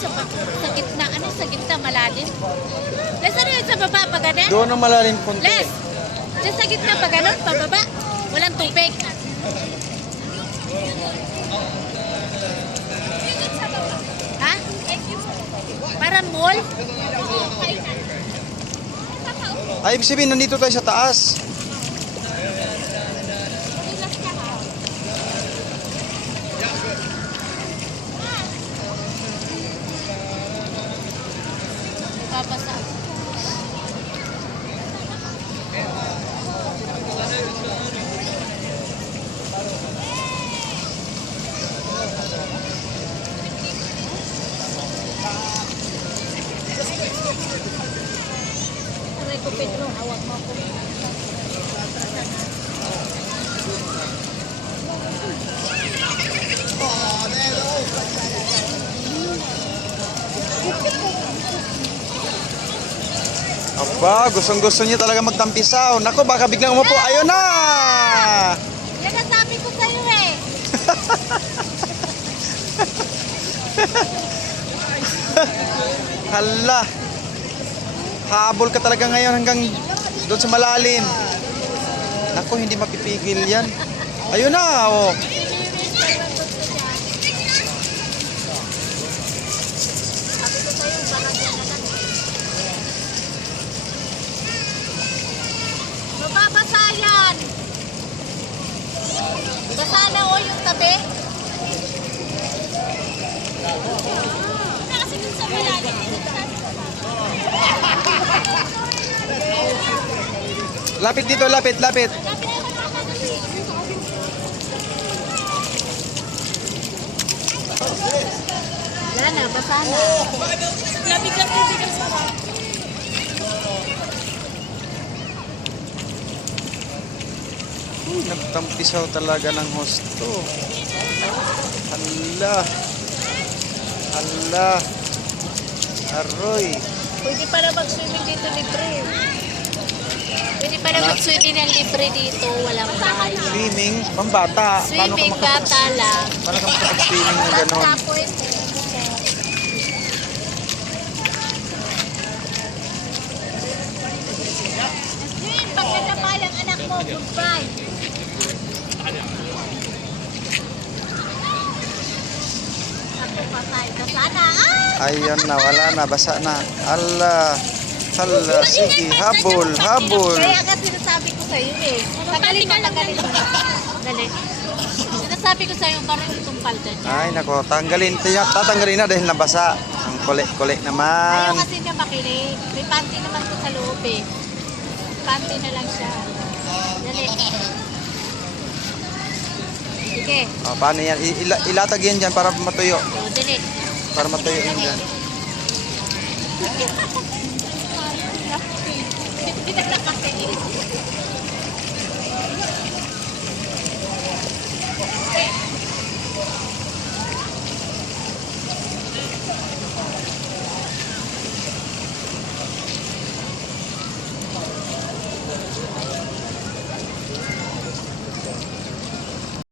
sa gitna. Ano sa gitna malalim? Les, ano yun sa baba pag ganun? Doon ang malalim konti. Les, dyan sa gitna pag ganun, pababa. Walang tubig. Ha? Para mall? Ay, ibig sabihin, nandito tayo sa taas. Papasa. Aray ko, Pedro, hawak mo ako. Aba, gustong-gusto niya talaga magtampisaw. Nako, baka biglang umupo. Ayun na! Yan ang sabi ko sa'yo eh. Hala. Habol ka talaga ngayon hanggang doon sa malalim. Nako, hindi mapipigil yan. Ayun na, oh. Sabi ko sa'yo, parang yan na lang. Mababasa yan. Basa na o yung tabi. Kasi dun sa malalim. Lapit dito, lapit, lapit. Yan na, basa na. Labig lang tubig ang sarap. Nagtampisaw talaga ng husto. Hala. Hala. Aroy. Pwede pala mag-swimming dito libre. Pwede pala mag-swimming ng libre dito. Walang bayad. Swimming, pambata. Swimming, bata lang. Paano ka makapag-swimming ng ganon? Basta po ito. Swim, pag nadamay ang anak mo, goodbye. Ako patay ka sana. Ayun na, wala na, basa na. Hala. Hala, sige, habol, habol. Kaya nga sinasabi ko sa'yo eh. Tagalin mo, tagalin mo. Dali. Sinasabi ko sa'yo, parang itong palda niya. Ay, nako, tanggalin. Tatanggalin na dahil nabasa. Ang kulit-kulit Ayaw naman. kasi niya makinig. May panty naman ko sa loob eh. Panty na lang siya. Dali. Sige. O, paano yan? Ilatag yan dyan para matuyo. O, dali. Para matuyo yan dyan. Hindi na kasi.